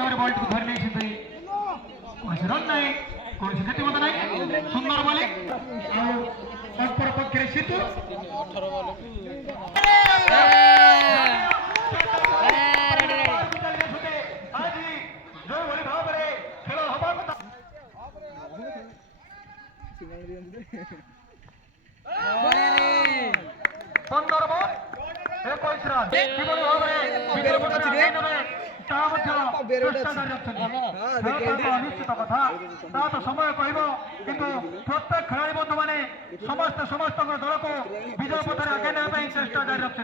भाव बॉल को धरने कौन रन ना कौन क्षति मत ना सुंदर बॉलिंग अंपर पक्षे सितु पंदर बॉल 21 रन किभଳି ଭାବରେ अनिश्चित कथा तो समय कह कि प्रत्येक खेलाड़ी बंधु मैंने समस्त दल को विजय पथ में आगे ना चेष्टा जारी रखते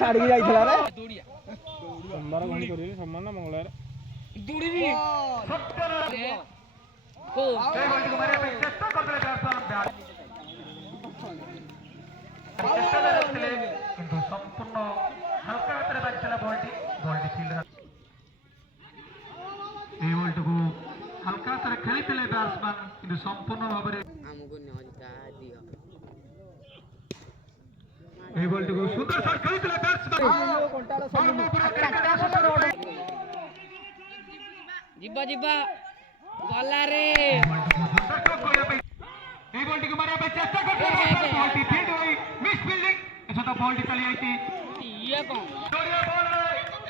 छाड़ी सोमवार कौन करेंगे सोमवार ना मंगलवार किंतु संपूर्ण हल्का हाथ बाजिला बॉलटी फील्ड बॉलटी को हल्का हाथ खेली बैट्समैन किंतु संपूर्ण भाव बॉलटी को सुंदर शॉट खेली बैट्समैन जिब्बा जिब्बा गला रे এই বলটিকে মারিয়া पे चेष्टा करते बॉलटी फील्ड हुई मिस फील्डिंग एछटा बॉलटी चली आईती ये कौन बढ़िया बॉल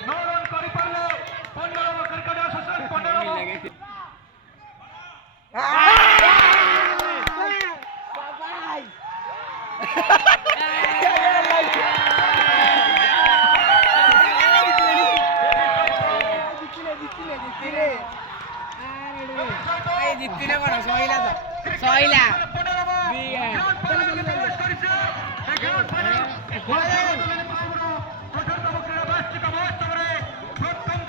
नो रन करि पारले 15